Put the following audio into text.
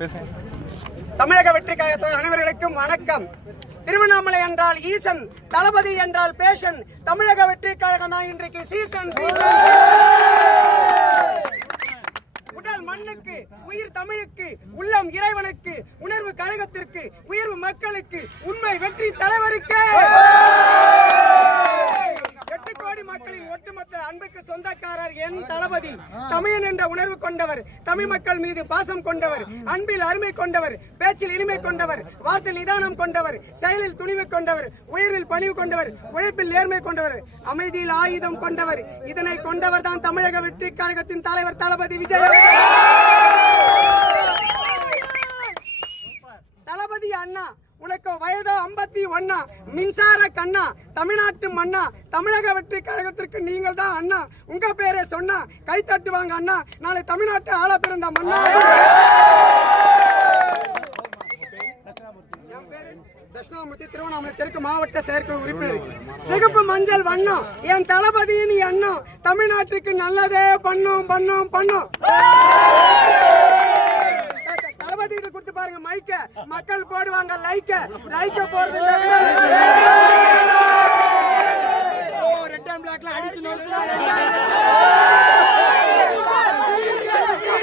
பேசுங்க. தமிழக வெற்றி கழகத்தோர் அனைவர்களுக்கும் வணக்கம். திருவண்ணாமலை என்றால் ஈசன், தளபதி என்றால் பேஷன். தமிழக வெற்றி கழகம் தான் இன்றைக்கு சீசன். உடல் மண்ணுக்கு, உயிர் தமிழுக்கு, உள்ளம் இறைவனுக்கு, உணர்வு கழகத்திற்கு, உயர்வு மக்களுக்கு, உண்மை வெற்றி தலைவருக்கு. 8 கோடி மக்களின் ஒட்டுமொத்த அன்புக்கு சொந்தக்காரர் என் தளபதி. தமிழன் என்ற உணர்வு கொண்டவர், தமிழ் மக்கள் மீது பாசம் கொண்டவர், அன்பில் அருமை கொண்டவர், பேச்சில் இனிமை கொண்டவர், வார்த்தையில் நிதானம் கொண்டவர், செயலில் துணிவு கொண்டவர், உயர்வில் பணிவு கொண்டவர், உழைப்பில் நேர்மை கொண்டவர், அமைதியில் ஆயுதம் கொண்டவர். இதனை கொண்டவர் தான் தமிழக வெற்றி கழகத்தின் தலைவர் தளபதி விஜய். தளபதி அண்ணா, உனக்கு வயதோ 51, மின்சார கண்ணா, தமிழ்நாட்டு மண்ணா, தமிழக வெற்றி கழகத்திற்கு நீங்கள் தான் அண்ணா. உங்க பேரை சொன்னா கை தட்டுவாங்க அண்ணா. நாளை தமிழ்நாட்டு ஆள பிறந்த மண்ணா. என் பேரு தட்சிணாமூர்த்தி, திருவண்ணாமலை தெற்கு மாவட்ட செயற்குழு உறுப்பினர். சிகப்பு மஞ்சள் வண்ணம் என் தளபதியின் எண்ணம். தமிழ்நாட்டுக்கு நல்லதே பண்ணும். தளபதிகிட்ட கொடுத்து பாருங்க மைக்க, மக்கள் போடுவாங்க லைக்க போடுறது.